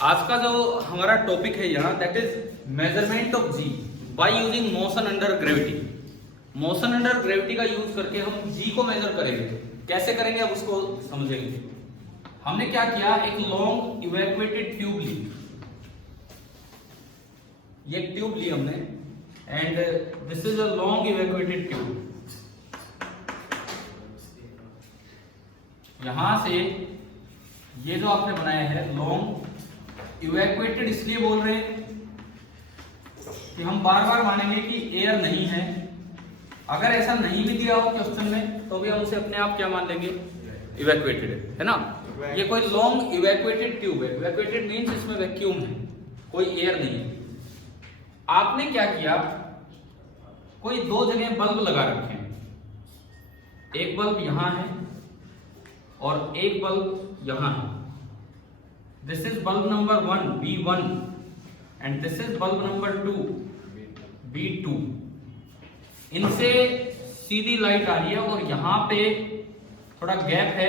आज का जो हमारा टॉपिक है यहाँ, that is measurement of G by using motion under gravity. Motion under gravity का यूज करके हम जी को मेजर करेंगे। कैसे करेंगे अब उसको समझेंगे। हमने क्या किया, एक लॉन्ग इवैक्यूएटेड ट्यूब ली, ये एक ट्यूब ली हमने, and this is a long evacuated tube. यहां से ये जो आपने बनाया है लॉन्ग इवैक्यूएटेड, इसलिए बोल रहे हैं कि हम बार बार मानेंगे कि एयर नहीं है। अगर ऐसा नहीं भी दिया हो क्वेश्चन में तो भी हम उसे अपने आप क्या मान लेंगे, इवैक्यूएटेड है ना। ये कोई लॉन्ग इवैक्यूएटेड ट्यूब है। इवैक्यूएटेड मींस इसमें वैक्यूम है, कोई एयर नहीं है। आपने क्या किया, कोई दो जगह बल्ब लगा रखे हैं, एक बल्ब यहां है और एक बल्ब यहां है। This is bulb number 1 B1 and this is bulb number 2 B2। इनसे सीधी लाइट आ रही है और यहां पे थोड़ा गैप है,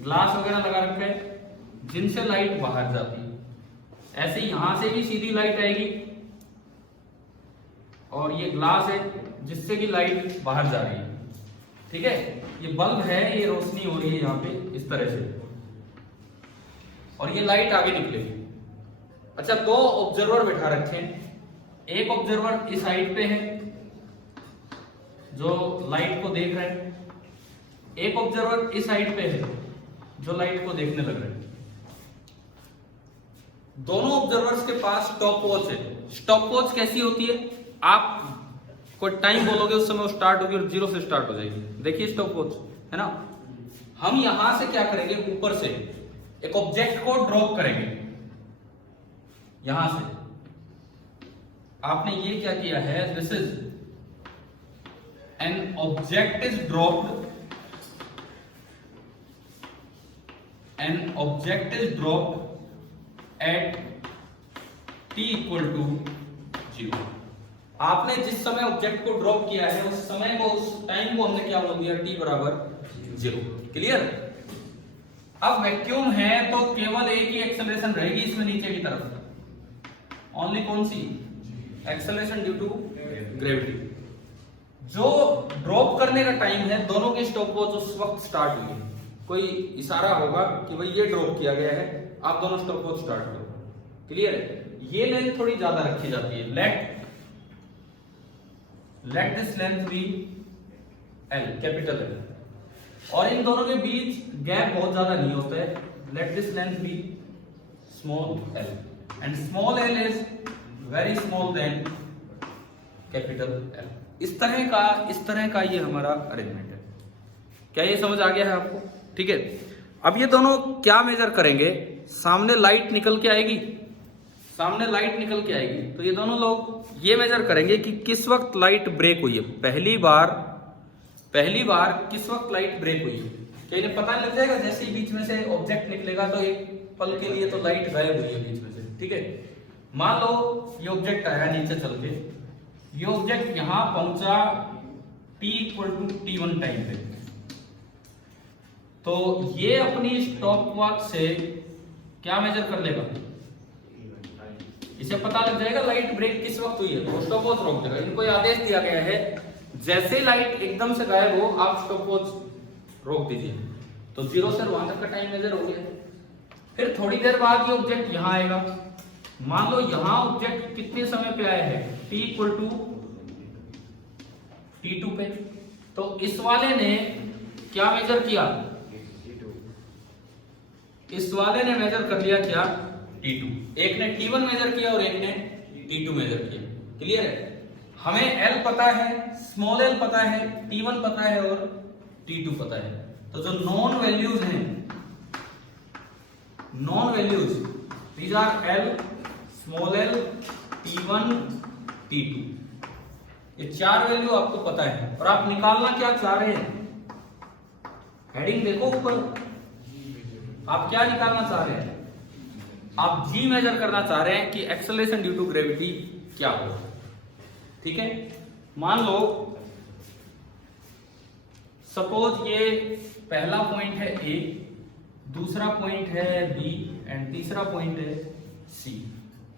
ग्लास वगैरह लगा रखा है जिनसे लाइट बाहर जाती है। ऐसे यहां से भी सीधी लाइट आएगी और ये ग्लास है जिससे कि लाइट बाहर जा रही है। ठीक है, ये बल्ब है, ये रोशनी हो रही है यहाँ पे इस तरह से, और ये लाइट आगे निकलेगी। अच्छा, दो ऑब्जर्वर बैठा रखे हैं, एक ऑब्जर्वर इस साइड पे है जो लाइट को देख रहा है, एक ऑब्जर्वर इस साइड पे है जो लाइट को देखने लग रहा है। दोनों ऑब्जर्वर्स के पास स्टॉप वॉच है। स्टॉप वॉच कैसी होती है, आप कोई टाइम बोलोगे उस समय वो स्टार्ट होगी और 0 से स्टार्ट हो जाएगी। देखिए स्टॉप वॉच है ना। हम यहां से क्या करेंगे, ऊपर से एक ऑब्जेक्ट को ड्रॉप करेंगे। यहां से आपने ये क्या किया है, this is an object is dropped, an object is dropped at t equal to 0। आपने जिस समय ऑब्जेक्ट को ड्रॉप किया है उस समय को, उस टाइम को हमने क्या बोल दिया, t बराबर 0। क्लियर। अब वैक्यूम है तो केवल एक ही एक्सेलरेशन रहेगी इसमें नीचे की तरफ, ओनली कौन सी, एक्सेलरेशन ड्यू टू ग्रेविटी। जो ड्रॉप करने का टाइम है, दोनों के स्टॉप वॉच उस वक्त स्टार्ट हुई। कोई इशारा होगा कि भाई ये ड्रॉप किया गया है, आप दोनों स्टॉप वॉच स्टार्ट करो। क्लियर है। ये लेंथ थोड़ी ज्यादा रखी जाती है, let this length be L, capital L, और इन दोनों के बीच गैप बहुत ज्यादा नहीं होता है। Let this length be small l, and small l is very small then capital L। इस तरह का ये हमारा अरेंजमेंट है। क्या ये समझ आ गया है आपको? ठीक है। अब ये दोनों क्या मेजर करेंगे, सामने लाइट निकल के आएगी, सामने लाइट निकल के आएगी तो ये दोनों लोग ये मेजर करेंगे कि किस वक्त लाइट ब्रेक हुई है। पहली बार किस वक्त लाइट ब्रेक हुई है। क्या इन्हें पता लग जाएगा, जैसे ही बीच में से ऑब्जेक्ट निकलेगा तो एक पल के लिए तो लाइट गायब हुई है बीच में से। ठीक है, मान लो ये ऑब्जेक्ट आया नीचे चल के, ये ऑब्जेक्ट यहां पहुंचा t equal to t1 time पे, तो ये अपनी स्टॉप वॉच से क्या मेजर कर लेगा, इसे पता लग जाएगा लाइट ब्रेक किस वक्त हुई है, तो स्टॉप वॉच रोक देगा। इनको आदेश दिया गया है जैसे लाइट एकदम से गायब हो आप स्टॉप वॉच रोक दीजिए। तो 0 से वहां तक का टाइम मेजर हो गया। फिर थोड़ी देर बाद ये ऑब्जेक्ट यहां आएगा। मान लो यहां ऑब्जेक्ट कितने समय पे आया है, t इक्वल टू t2 पे, तो इस वाले ने क्या मेजर किया, इस वाले ने मेजर कर लिया क्या, t2। एक ने t1 मेजर किया और एक ने t2 मेजर किया। क्लियर है। हमें l पता है, स्मॉल l पता है, t1 पता है और t2 पता है। तो जो नॉन वैल्यूज हैं, known values these are l, small l, t1, t2। ये चार वैल्यू आपको पता है और आप निकालना क्या चाह रहे हैं, हेडिंग देखो ऊपर, आप क्या निकालना चाह रहे हैं, आप जी मेजर करना चाह रहे हैं कि एक्सेलरेशन ड्यू टू ग्रेविटी क्या होगा। ठीक है, मान लो सपोज ये पहला पॉइंट है ए, दूसरा पॉइंट है बी एंड तीसरा पॉइंट है सी।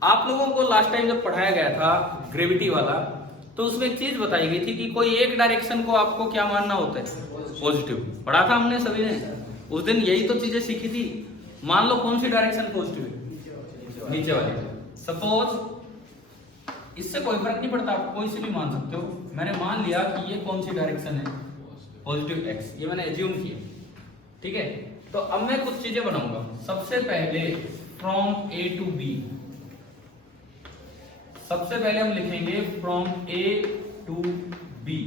आप लोगों को लास्ट टाइम जब पढ़ाया गया था ग्रेविटी वाला, तो उसमें एक चीज बताई गई थी कि कोई एक डायरेक्शन को आपको क्या मानना होता है, पॉजिटिव। पढ़ा था हमने सभी ने उस दिन, यही तो चीजें सीखी थी। मान लो कौन सी डायरेक्शन पॉजिटिव है, नीचे वाली। सपोज इससे कोई फर्क नहीं पड़ता, आप कोई से भी मान सकते हो। मैंने मान लिया कि ये कौन सी डायरेक्शन है, पॉजिटिव एक्स, ये मैंने एज्यूम किया, ठीक है। तो अब मैं कुछ चीजें बनाऊंगा। सबसे पहले फ्रॉम ए टू बी, सबसे पहले हम लिखेंगे फ्रॉम ए टू बी।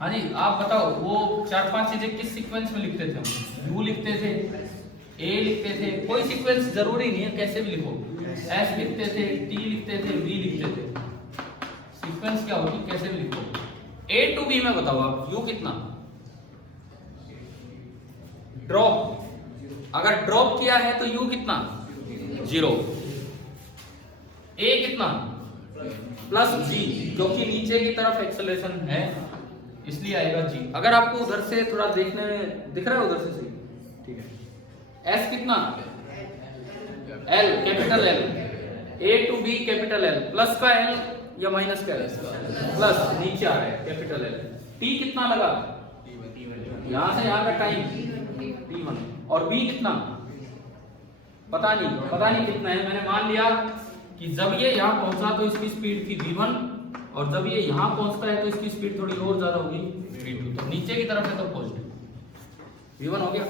हाँ जी, आप बताओ वो 4-5 चीजें किस सीक्वेंस में लिखते थे हम? यू लिखते थे, ए लिखते थे, कोई सीक्वेंस जरूरी नहीं है, कैसे भी लिखो। एस लिखते थे, टी लिखते थे, वी लिखते थे, सीक्वेंस क्या होगी कैसे भी लिखो। ए टू बी में बताओ आप, यू कितना ड्रॉप, अगर ड्रॉप किया है तो यू कितना 0, ए कितना प्लस जी, क्योंकि नीचे की तरफ एक्सेलरेशन है इसलिए आएगा जी। अगर आपको उधर से थोड़ा देखने में दिख रहा है, उधर से सही, ठीक है। एस कितना L, capital L, A to B capital L, plus का एल या माइनस का एल, प्लस नीचे आ रहा है कैपिटल एल। टी कितना लगा, यहां से यहां का टाइम T1, और बी कितना पता नहीं कितना है। मैंने मान लिया कि जब ये यहां पहुंचा तो इसकी स्पीड थी v1, और जब ये यहां पहुंचता है तो इसकी स्पीड थोड़ी और ज्यादा होगी v2। तो नीचे की तरफ है तो पॉजिटिव, v1 हो गया।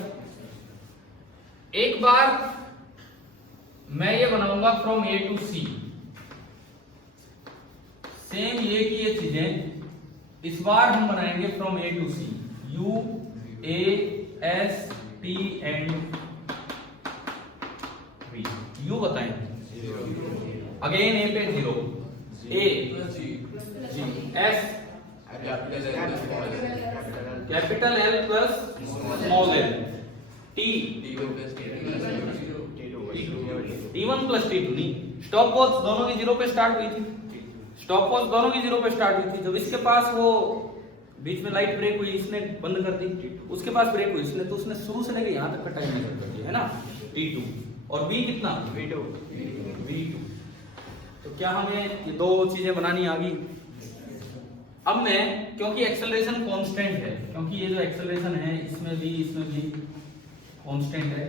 एक बार मैं ये बनाऊंगा from A to C, same ये की ये चीजें इस बार हम बनाएंगे from A to C, U A S T and V. U बताएं, अगेन ए पे 0, A G, S capital L plus small L, T T1 plus T2 नहीं। स्टॉप वॉच दोनों की 0 पे स्टार्ट हुई थी, स्टॉप वॉच दोनों की 0 पे स्टार्ट हुई थी। जब इसके पास वो बीच में लाइट ब्रेक हुई, इसने बंद कर दी, उसके पास ब्रेक हुई इसने, तो उसने शुरू से लेकर यहां तक का टाइम मेजर कर दिया है ना, T2। और V कितना V2। तो क्या हमें ये दो चीजें बनानी आ गई। अब मैं, क्योंकि एक्सेलरेशन कांस्टेंट है, क्योंकि ये जो एक्सेलरेशन है इसमें भी कांस्टेंट है,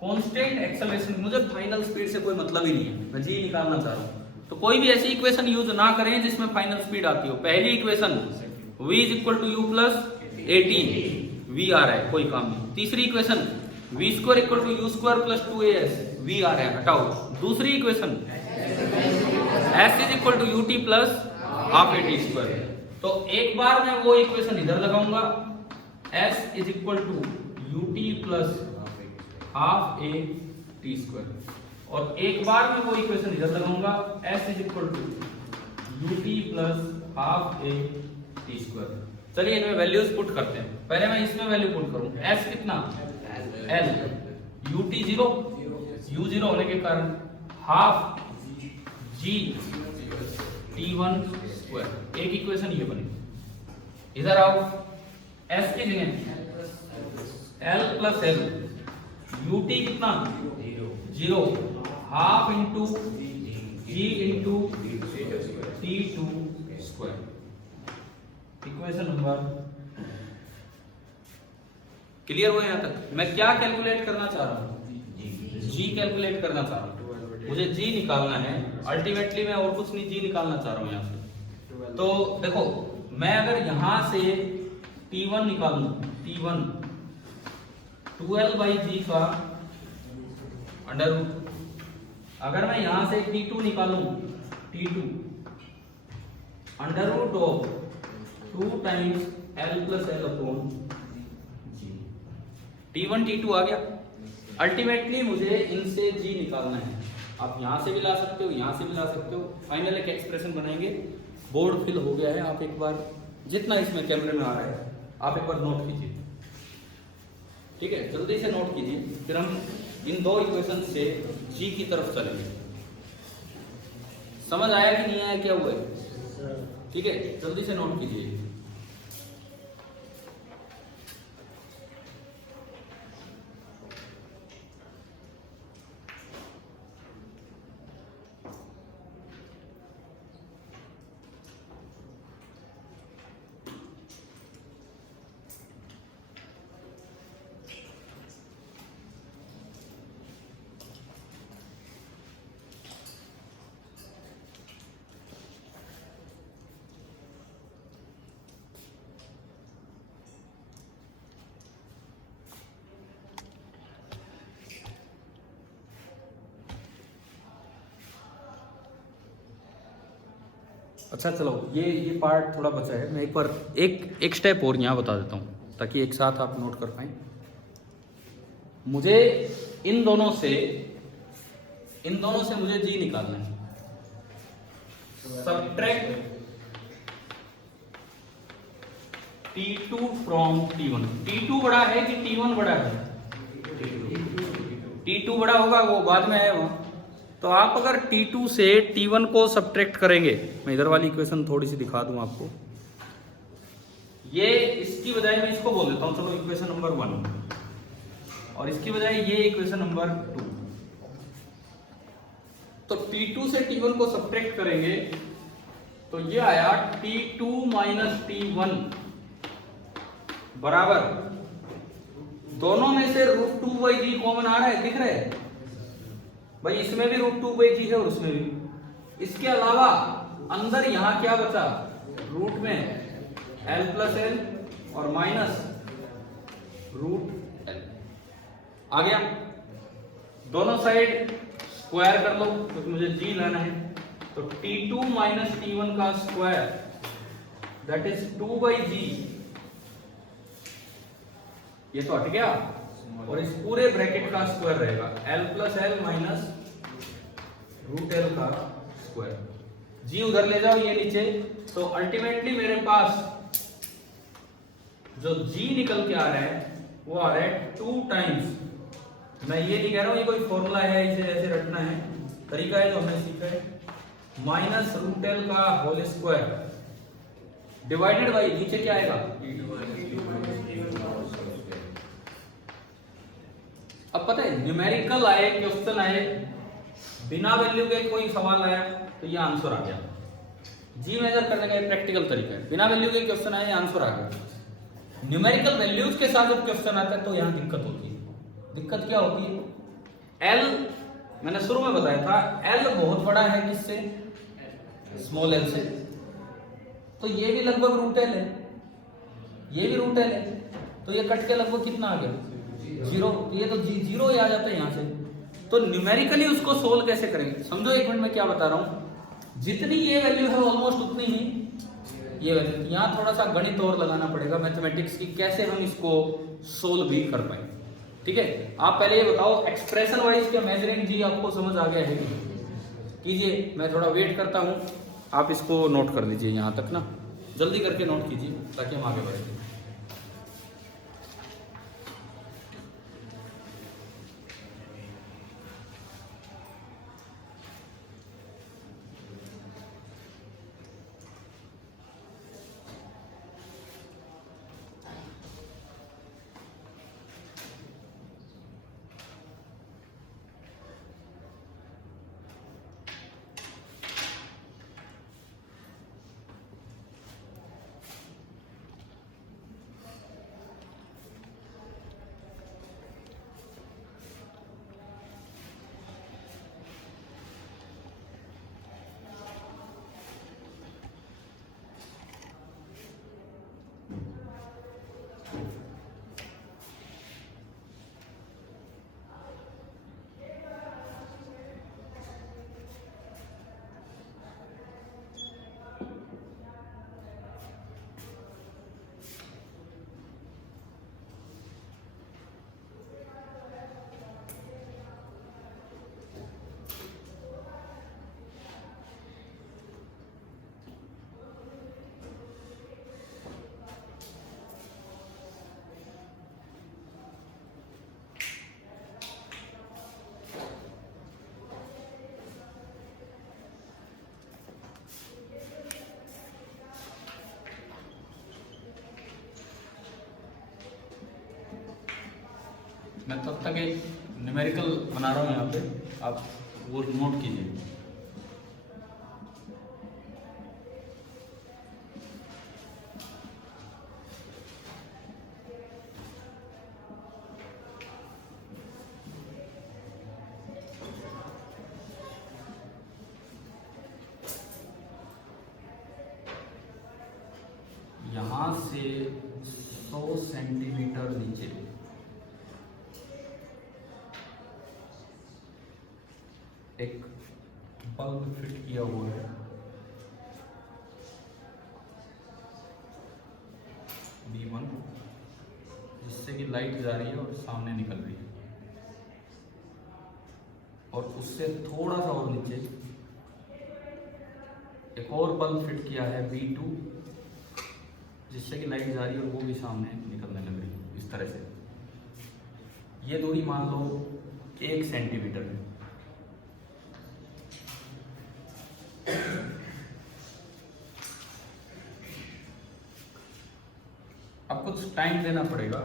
कांस्टेंट एक्सेलरेशन, मुझे फाइनल स्पीड से कोई मतलब ही नहीं है, मैं जी निकालना चाह रहा हूं। तो कोई भी ऐसी इक्वेशन यूज ना करें जिसमें फाइनल स्पीड आती हो। पहली equation v is equal to U plus A T, V आ रहा है कोई काम नहीं। तीसरी equation v square equal to U square plus 2as, v आ रहा है हटाओ। दूसरी equation s is equal to U T plus half A T square. तो एक बार मैं वो इक्वेशन इधर लगाऊंगा, s is equal to U T plus half A T square, और एक बार मैं वो इक्वेशन इधर लगाऊंगा, s is equal to U T plus half A T square. चलिए इनमें वैल्यूज पुट करते हैं। पहले मैं इसमें वैल्यू पुट करूं, s कितना l, यू टी 0, u 0 होने के कारण हाफ g t1 स्क्वायर। एक इक्वेशन ये बनी। इधर आओ, s की जगह l plus l, u t कितना 0, half into g into t2 square. Equation number clear हुआ? यहां तक मैं क्या कैलकुलेट करना चाह रहा हूं, g कैलकुलेट करना चाह रहा हूं, मुझे g निकालना है। अल्टीमेटली मैं और कुछ नहीं, g निकालना चाह रहा हूं यहां से। तो देखो, मैं अगर यहां से t1 निकालूं, t1 12/g का अंडर रूट, अगर मैं यहां से t2 निकालूं, t2 under root of 2 times l plus l upon g, t1 t2 आ गया। अल्टीमेटली मुझे इनसे g निकालना है। आप यहां से भी ला सकते हो, यहां से भी ला सकते हो। फाइनल एक एक्सप्रेशन बनाएंगे। बोर्ड फिल हो गया है, आप एक बार जितना इसमें कैमरे में आ रहा है आप एक बार नोट कीजिए, ठीक है? जल्दी से नोट कीजिए, फिर हम इन दो इक्वेशन से g की तरफ चलेंगे। समझ आया कि नहीं आया, क्या हुआ है? ठीक है, जल्दी से नोट कीजिए। अच्छा चलो, ये पार्ट थोड़ा बचा है, मैं एक बार एक स्टेप और यहाँ बता देता हूँ ताकि एक साथ आप नोट कर पाएं। मुझे इन दोनों से मुझे जी निकालना है। Subtract T2 from T1। T2 बड़ा है कि T1 बड़ा है? T2 बड़ा होगा, वो बाद में है वहाँ। तो आप अगर T2 से T1 को सब्ट्रैक्ट करेंगे, मैं इधर वाली इक्वेशन थोड़ी सी दिखा दूं आपको। ये इसकी बजाय मैं इसको बोल देता हूं, चलो इक्वेशन नंबर 1, और इसकी बजाय ये इक्वेशन नंबर 2। तो T2 से T1 को सब्ट्रैक्ट करेंगे तो ये आया T2 माइनस T1 बराबर, दोनों में से √2/g कॉमन आ रहा है, दिख रहा है भाई, इसमें भी √2/g है और उसमें भी। इसके अलावा अंदर यहां क्या बचा, रूट में l+l और माइनस √l आ गया। दोनों साइड स्क्वायर कर लो क्योंकि मुझे g लाना है। तो T2 माइनस T1 का स्क्वायर दैट इज 2/g, ये तो हट गया, और इस पूरे ब्रैकेट का स्क्वायर रहेगा l+l माइनस √l का स्क्वायर। जी उधर ले जाओ, ये नीचे, तो अल्टीमेटली मेरे पास जो जी निकल के आ रहा है वो आ रहा है 2 टाइम्स। मैं ये नहीं कह रहा हूं ये कोई फॉर्मूला है, इसे ऐसे रटना है, तरीका है जो हमने सीखा है, माइनस √l का होल स्क्वायर डिवाइडेड बाई नीचे क्या आएगा। अब पता है न्यूमेरिकल आए, क्वेश्चन आए, बिना वैल्यू के कोई सवाल आया तो ये आंसर आ गया। जी मेजर करने का प्रैक्टिकल तरीका है, बिना वैल्यू के क्वेश्चन आए आंसर आ गया। न्यूमेरिकल वैल्यूज के साथ जब क्वेश्चन आता है तो यहां दिक्कत होती है। दिक्कत क्या होती है, एल मैंने शुरू में बताया था, एल बहुत बड़ा है किससे, स्मॉल एल से, तो ये भी लगभग √l है, ये भी √l है, तो ये कट के लगभग कितना आ गया, 0। ये तो 0 ही आ जाता है यहाँ से। तो न्यूमेरिकली उसको सोल्व कैसे करेंगे, समझो एक मिनट में क्या बता रहा हूं। जितनी ये वैल्यू है ऑलमोस्ट उतनी ही ये वैल्यू, यहाँ थोड़ा सा गणित और लगाना पड़ेगा मैथमेटिक्स की, कैसे हम इसको सोल्व भी कर पाए। ठीक है, आप पहले ये बताओ एक्सप्रेशन वाइज क्या मेजरिंग जी आपको समझ आ गया है कीजिए, मैं थोड़ा वेट करता हूं, आप इसको नोट कर लीजिए यहाँ तक ना, जल्दी करके नोट कीजिए ताकि हम आगे बढ़े। मैं तब तक एक न्यूमेरिकल बना रहा हूँ यहाँ पे, आप वो नोट कीजिए। यहाँ से 100 सेंटीमीटर नीचे एक बल्ब फिट किया हुआ है, लाइट जा रही है और सामने निकल रही है, और उससे थोड़ा सा और नीचे एक और बल्ब फिट किया है B2, जिससे कि लाइट जा रही है और वो भी सामने निकलने लग रही है इस तरह से। ये दूरी मान लो 1 सेंटीमीटर है। अब कुछ टाइम देना पड़ेगा।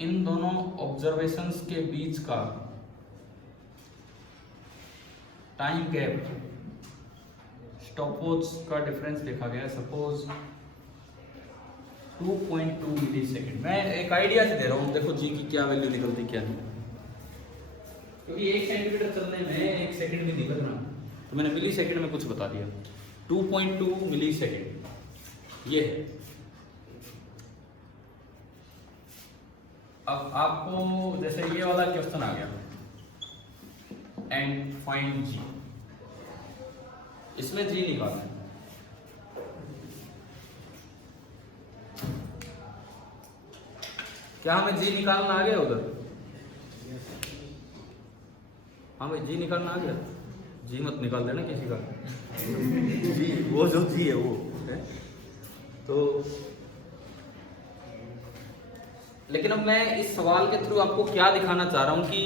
इन दोनों ऑब्जर्वेशंस के बीच का टाइम गैप, स्टॉपवॉच का डिफरेंस देखा गया है, सपोज 2.2 मिली सेकेंड। मैं एक आइडिया से दे रहा हूँ, देखो जी की क्या वैल्यू निकलती क्या नहीं, क्योंकि 1 सेंटीमीटर चलने में 1 सेकंड भी निकलना, तो मैंने मिली सेकंड में कुछ बता दिया। 2.2 मिली सेकेंड ये है। अब आपको जैसे ये वाला क्वेश्चन आ गया, एंड फाइंड जी, इसमें जी निकालना है। क्या हमें जी निकालना आ गया उधर? हमें जी निकालना आ गया? जी मत निकाल देना किसी का जी, वो जो जी है वो है। तो लेकिन अब मैं इस सवाल के थ्रू आपको क्या दिखाना चाह रहा हूं कि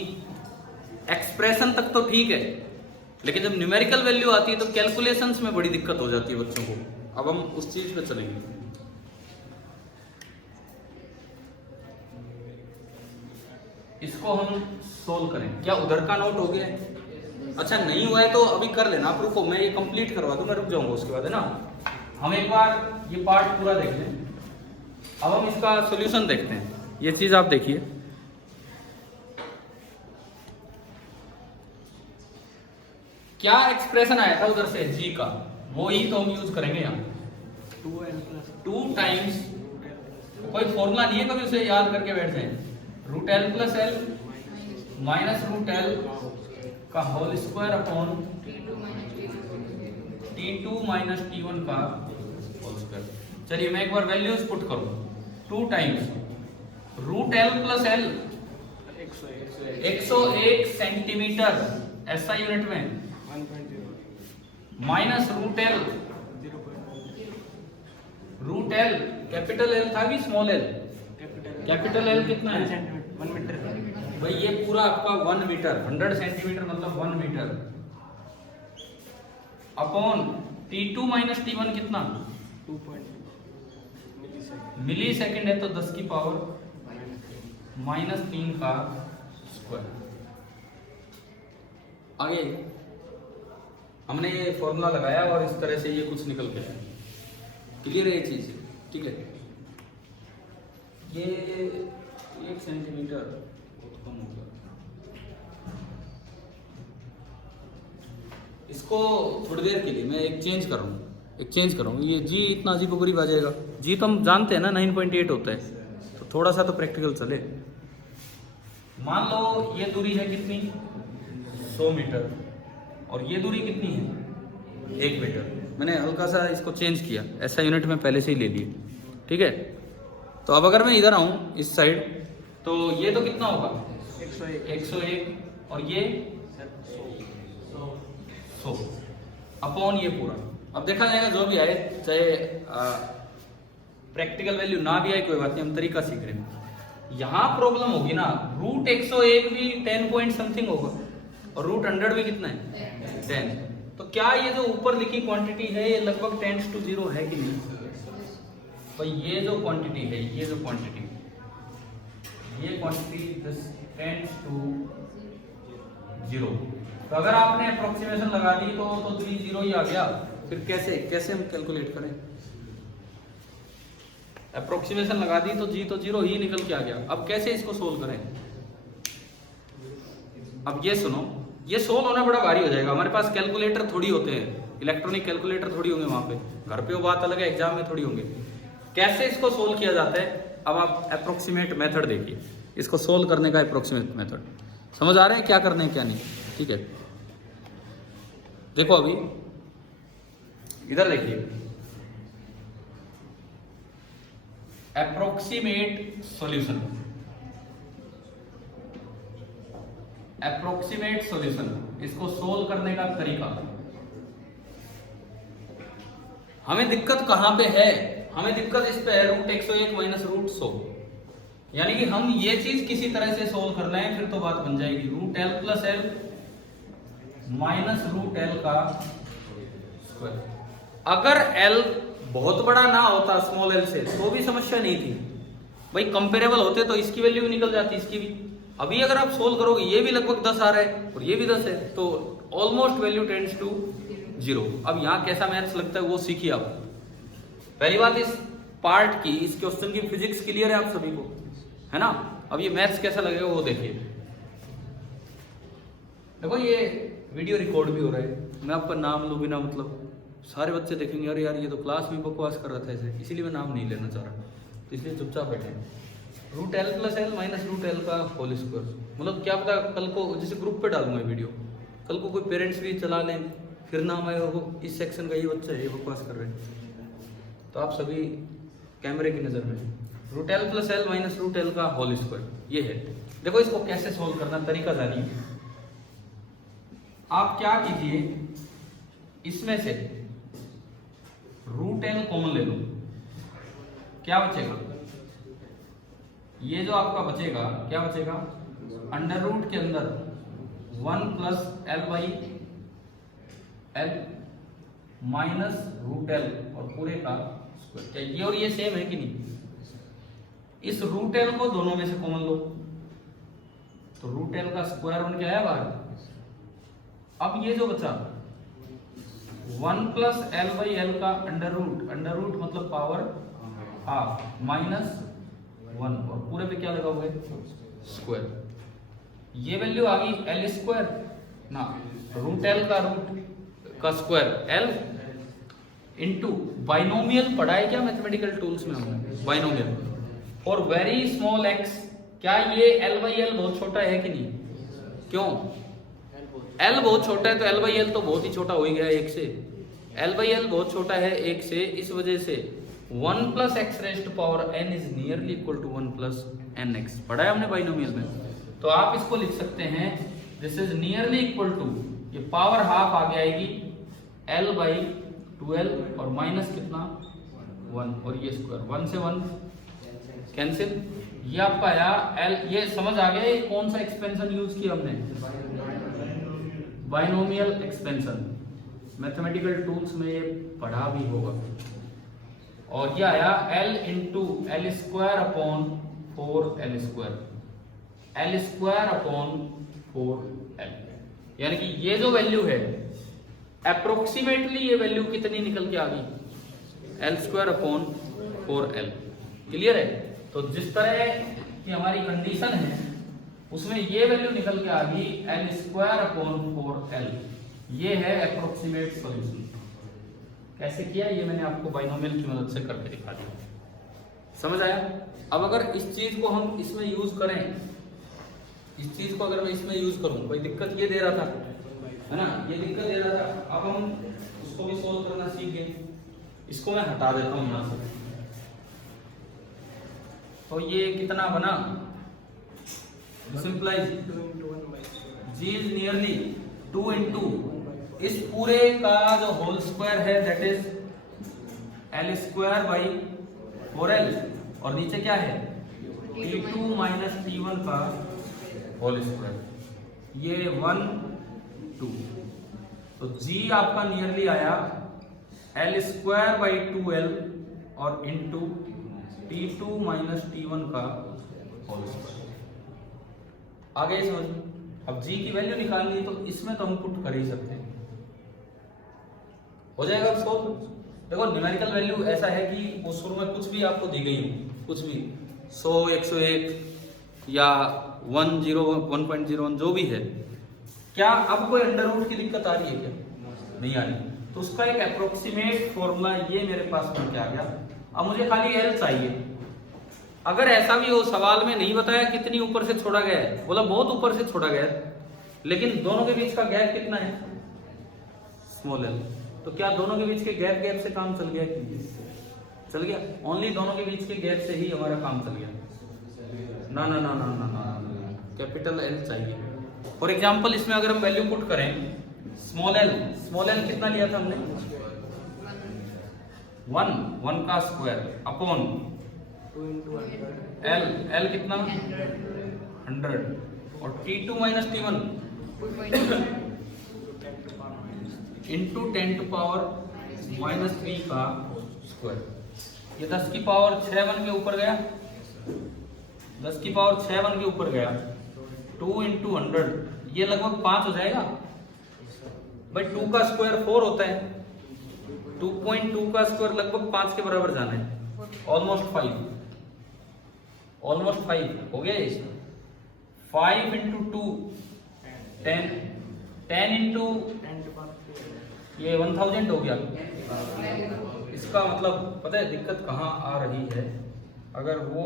एक्सप्रेशन तक तो ठीक है, लेकिन जब न्यूमेरिकल वैल्यू आती है तो कैलकुलेशंस में बड़ी दिक्कत हो जाती है बच्चों को। अब हम उस चीज पे चलेंगे। इसको हम सोल्व करें। क्या उधर का नोट हो गया? अच्छा नहीं हुआ है तो अभी कर लेना, आप रुको, मैं ये कंप्लीट करवा दूं, मैं रुक जाऊंगा उसके बाद, है ना। हम एक बार ये पार्ट पूरा देख लें, अब हम इसका सॉल्यूशन देखते हैं। ये चीज आप देखिए, क्या एक्सप्रेशन आया था उधर से जी का, वो ही तो हम यूज करेंगे यहाँ। 2 टाइम्स, कोई फॉर्मूला नहीं है, कभी उसे याद करके बैठ जाए। √L + L माइनस √L का whole square upon T2 - T1 का होल स्क्वायर। चलिए मैं एक बार वैल्यूज पुट करूं। 2 times √L + L 101 centimetre SI unit में, माइनस √L कैपिटल L था कि स्मॉल L? कैपिटल L कितना है? 1 मीटर भाई ये पूरा आपका 1 मीटर, 100 सेंटीमीटर मतलब 1 मीटर, अपॉन T2 - T1 कितना? 2 मिली सेकेंड है तो 10 की पावर -3 का स्क्वायर। आगे हमने ये फॉर्मूला लगाया और इस तरह से ये कुछ निकल के आया। क्लियर है ये चीज? ठीक है। ये 1 सेंटीमीटर बहुत कम हो गया, इसको थोड़ी देर के लिए मैं एक चेंज कर रहा हूँ। ये जी इतना अजीबोगरीब आ जाएगा। जी तो हम जानते हैं ना 9.8 होता है, तो थोड़ा सा तो प्रैक्टिकल चले। मान लो ये दूरी है कितनी? 100 मीटर, और ये दूरी कितनी है? 1 मीटर। मैंने हल्का सा इसको चेंज किया, ऐसा यूनिट में पहले से ही ले लिए, ठीक है। तो अब अगर मैं इधर आऊं इस साइड, तो ये तो कितना होगा? 101 और ये 100 अपॉन ये पूरा। अब देखा जाएगा जो भी आए, चाहे प्रैक्टिकल वैल्यू ना भी आए कोई बात नहीं, हम तरीका सीख रहे हैं। यहाँ प्रॉब्लम होगी ना, √101 भी 10 पॉइंट समथिंग होगा, और √100 भी कितना है? 10। तो क्या ये जो ऊपर लिखी क्वांटिटी है ये लगभग टेंड्स टू 0 है कि नहीं? तो ये जो क्वांटिटी है, ये क्वांटिटी टेंड्स टू 0। तो अगर आपने अप्रोक्सीमेशन लगा दी तो 3 0 ही आ गया। फिर कैसे हम कैलकुलेट करें? अप्रोक्सीमेशन लगा दी तो जी तो 0 ही निकल के आ गया। अब कैसे इसको सोल्व करें? अब ये सुनो, ये सोल्व होना बड़ा भारी हो जाएगा। हमारे पास कैलकुलेटर थोड़ी होते हैं, इलेक्ट्रॉनिक कैलकुलेटर थोड़ी होंगे वहां पे, घर पे वो बात अलग है, एग्जाम में थोड़ी होंगे। कैसे इसको सोल्व किया जाता है? अब आप अप्रोक्सीमेट मेथड देखिए, इसको सोल्व करने का अप्रोक्सीमेट मेथड समझ आ रहा है क्या करना है क्या नहीं? ठीक है। देखो अभी इधर देखिए, अप्रोक्सीमेट सॉल्यूशन, अप्रोक्सीमेट सॉल्यूशन, इसको सोल्व करने का तरीका। हमें दिक्कत कहां पे है? हमें दिक्कत इस पे है √101 माइनस √100, यानी कि हम ये चीज किसी तरह से सोल्व करना है, फिर तो बात बन जाएगी। √l plus l minus √l का स्क्वायर। अगर l बहुत बड़ा ना होता स्मॉल l से तो भी समस्या नहीं थी भाई, कंपेरेबल होते तो इसकी वैल्यू निकल जाती, इसकी भी। अभी अगर आप सोल्व करोगे, ये भी लगभग 10 आ रहा है और ये भी 10 है, तो ऑलमोस्ट वैल्यू टेंड्स टू 0। अब यहाँ कैसा मैथ्स लगता है वो सीखिए आप। पहली बात, इस पार्ट की, इस क्वेश्चन की फिजिक्स क्लियर है आप सभी को, है ना? अब ये मैथ्स कैसा लगेगा वो देखिए। देखो ये वीडियो रिकॉर्ड भी हो रहा है, मैं आपका नाम लूँ बिना मतलब, सारे बच्चे देखेंगे अरे यार ये तो क्लास में बकवास कर रहा था ऐसे, इसीलिए मैं नाम नहीं लेना चाह रहा, तो इसलिए चुपचाप बैठे। √l plus l minus √l का होल स्क्वायर, मतलब क्या पता कल को जैसे ग्रुप पे डालूंगा वीडियो, कल को कोई पेरेंट्स भी चला लें, फिर नाम आए वो इस सेक्शन का ये बच्चा है, ये बकवास कर रहे हैं, तो आप सभी कैमरे की नज़र में। √l plus l minus √l का होल स्क्वायर ये है। देखो इसको कैसे सोल्व करना, तरीका जानिए। आप क्या कीजिए, इसमें से √l कॉमन ले लो, क्या बचेगा? ये जो आपका बचेगा, क्या बचेगा? अंडर रूट के अंदर 1 plus l by l minus √l और पूरे का स्क्वायर। ये और ये सेम है कि नहीं? इस √l को दोनों में से कॉमन लो, तो √l का स्क्वायर बन के आया बाहर। अब ये जो बचा 1 प्लस l बाई l का अंडर रूट मतलब पावर हाफ माइनस 1 और पूरे पे क्या लगा हुआ है? स्क्वायर। ये वैल्यू आ गई l स्क्वायर ना, √l का रूट का स्क्वायर l इंटू बाइनोमियल पढ़ा है क्या मैथमेटिकल टूल्स में हमने? बाइनोमियल और वेरी स्मॉल x। क्या ये l बाई l बहुत छोटा है कि नहीं? क्यों? l बहुत छोटा है तो l बाई l तो बहुत ही छोटा हो ही गया 1 से। l बाई l बहुत छोटा है 1 से, इस वजह से 1 plus X raised power n is nearly equal to 1 plus nx। पढ़ा है हमने बाइनोमियल में, तो आप इसको लिख सकते हैं this is nearly equal to, ये पावर हाफ आगे आएगी l बाई 12 और माइनस कितना 1 और ये स्क्वायर, 1 से 1 कैंसिल, ये आपका आया l। ये समझ आ गया ये कौन सा एक्सपेंशन यूज किया हमने? Binomial expansion. मैथमेटिकल टूल्स में ये पढ़ा भी होगा। और ये आया l into l square upon 4l square, l square upon 4l, यानी कि ये जो वैल्यू है अप्रोक्सीमेटली ये वैल्यू कितनी निकल के आ गई? l square upon 4l। Clear है? तो जिस तरह की हमारी कंडीशन है उसमें ये वैल्यू निकल के आ गई l स्क्वायर अपॉन 4l। ये है अप्रोक्सीमेट सॉल्यूशन। कैसे किया ये मैंने आपको बाइनोमियल की मदद से करके दिखा दिया। समझ आया? अब अगर इस चीज को हम इसमें यूज करें, इस चीज को अगर मैं इसमें यूज करूं, कोई दिक्कत ये दे रहा था, है ना, ये दिक्कत दे रहा था, अब हम उसको भी सोल्व करना सीख गए। इसको मैं हटा देता हूं यहां से, तो ये कितना बना? सिंपलाइज g इज नियरली 2 इंटू इस पूरे का जो होल स्क्वायर है that is l square by 4l और नीचे क्या है? t2 माइनस t1 का होल स्क्वायर, ये 1 2, तो g आपका नियरली आया l स्क्वायर बाई 2l और इंटू t2 माइनस t1 का होल स्क्वायर। आगे समझ। अब g की वैल्यू निकालनी है तो इसमें तो हम पुट कर ही सकते हैं, हो जाएगा सोल्व। देखो न्यूमेरिकल वैल्यू ऐसा है कि वो शुरू में कुछ भी आपको दी गई हो, कुछ भी 100 101 या 101 जो भी है, क्या अब कोई अंडर रूट की दिक्कत आ रही है क्या? नहीं आ रही। तो उसका एक अप्रोक्सीमेट फॉर्मूला ये मेरे पास बन के आ गया। अब मुझे खाली l चाहिए। अगर ऐसा भी हो सवाल में नहीं बताया कितनी ऊपर से छोड़ा गया है, बोला बहुत ऊपर से छोड़ा गया है, लेकिन दोनों के बीच का गैप कितना है? Small L. तो क्या दोनों के बीच के गैप से काम चल गया कि चल गया? ओनली दोनों के बीच के गैप से ही हमारा काम चल गया। ना ना ना ना ना ना, कैपिटल एल चाहिए। फॉर एग्जाम्पल इसमें अगर हम वैल्यू पुट करें स्मॉल एल कितना लिया था हमने? 1 का स्क्वायर अपॉन एल कितना? 100 और T2 minus T1 into 10 to power -3 का स्क्वायर। ये 10 की पावर 6 बन के ऊपर गया, 10 की पावर 6 बन के ऊपर गया। 2 इंटू 100 ये लगभग 5 हो जाएगा भाई। 2 का स्क्वायर 4 होता है, 2.2 का स्क्वायर लगभग 5 के बराबर जाना है। ऑलमोस्ट 5 हो गया। 5 इंटू 2 10 इंटू ये 1000 हो गया। इसका मतलब पता है दिक्कत कहाँ आ रही है? अगर वो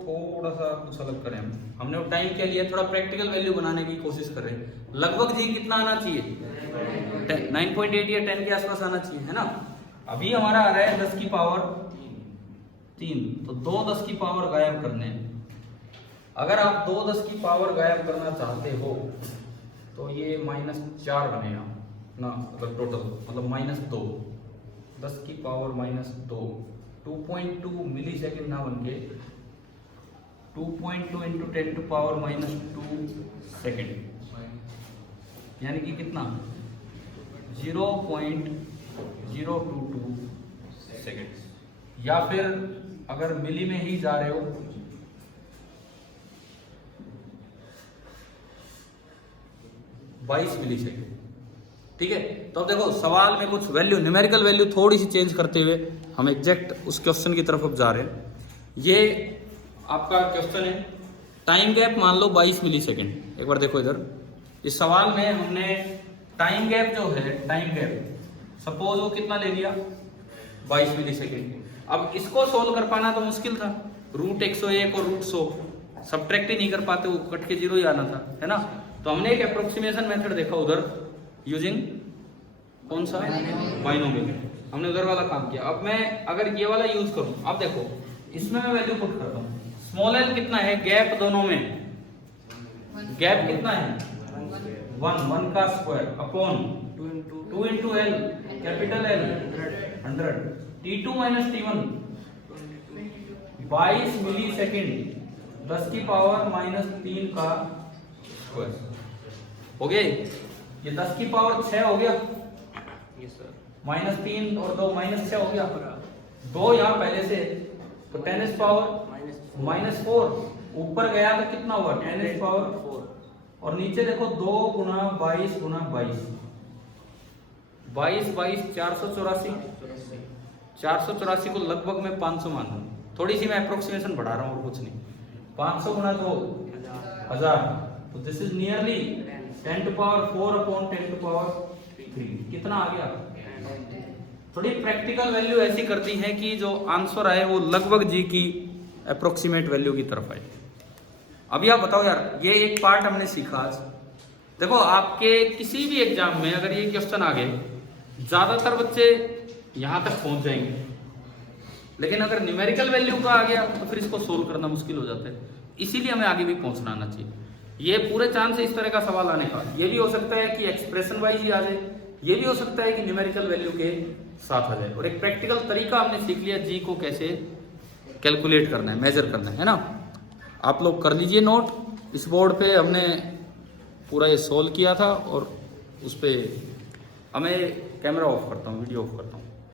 थोड़ा सा कुछ अलग करें, हमने वो टाइम क्या लिया, थोड़ा प्रैक्टिकल वैल्यू बनाने की कोशिश कर रहे हैं। लगभग जी कितना आना चाहिए? 9.8 या 10 के आसपास आना चाहिए, है ना। अभी हमारा आ रहा है 10 की पावर 3, तो 2 10 की पावर गायब करने हैं। अगर आप 2 10 की पावर गायब करना चाहते हो तो ये -4 बनेगा ना, अगर टोटल मतलब -2 10 की पावर -2 2.2 मिली सेकेंड ना बन के 2.2 इंटू 10 टू पावर -2 सेकेंड, यानी कि कितना? 0.022 सेकेंड। या फिर अगर मिली में ही जा रहे हो 22 मिली सेकेंड। ठीक है, तो अब देखो सवाल में कुछ वैल्यू, न्यूमेरिकल वैल्यू थोड़ी सी चेंज करते हुए हम एग्जैक्ट उस क्वेश्चन की तरफ अब जा रहे हैं। ये आपका क्वेश्चन है, टाइम गैप मान लो 22 मिली सेकेंड। एक बार देखो इधर, इस सवाल में हमने टाइम गैप जो है, टाइम गैप सपोज वो कितना ले लिया? 22 मिली सेकेंड। अब इसको सोल्व कर पाना तो मुश्किल था, √101 और √100 सब्ट्रैक्ट ही नहीं कर पाते, वो कट के 0 ही आना था, है ना। तो हमने एक अप्रोक्सीमेशन मेथड देखा उधर, यूजिंग कौन सा? बाइनोमियल। हमने उधर वाला काम किया। अब मैं अगर ये वाला यूज करूं, अब देखो इसमें मैं वैल्यू पुट करता हूं। स्मॉल एल कितना है? गैप दोनों में गैप कितना है? 1 का square upon 2 into L capital L 100 T2 minus T1 22 मिली सेकेंड 10 की पावर -3 का स्क्वायर हो गया। ये 10 की पावर 6 हो गया, -3 और 2 -6 हो गया। 2 यहाँ पहले से, तो 10 पावर -4 ऊपर गया तो कितना हुआ? 10 पावर 4 और नीचे देखो 2 गुना 22 गुना 22 484 को लगभग मैं 500 मान रहा हूँ। थोड़ी सी मैं अप्रोक्सीमेशन बढ़ा रहा हूँ और कुछ नहीं। 500 गुना 2 1000, तो this is nearly 10 to power 4 upon 10 to power 3। कितना आ गया? थोड़ी प्रैक्टिकल वैल्यू ऐसी करती है कि जो आंसर आए वो लगभग जी की अप्रोक्सीमेट वैल्यू की तरफ आए। अभी आप बताओ यार, ये एक पार्ट हमने सीखा आज। देखो आपके किसी भी एग्जाम में अगर ये क्वेश्चन आ गए, ज्यादातर बच्चे यहां तक पहुंच जाएंगे, लेकिन अगर न्यूमेरिकल वैल्यू का आ गया तो फिर इसको सोल्व करना मुश्किल हो जाता है। इसीलिए हमें आगे भी पहुंचना आना चाहिए। ये पूरे चांस है इस तरह का सवाल आने का। ये भी हो सकता है कि एक्सप्रेशन वाइज ही आ जाए, ये भी हो सकता है कि न्यूमेरिकल वैल्यू के साथ आ जाए। और एक प्रैक्टिकल तरीका हमने सीख लिया जी को कैसे कैलकुलेट करना है, मेजर करना है ना। आप लोग कर लीजिए नोट। इस बोर्ड पे हमने पूरा ये सोल्व किया था और उस पर हमें कैमरा ऑफ करता हूँ, वीडियो ऑफ करता हूँ।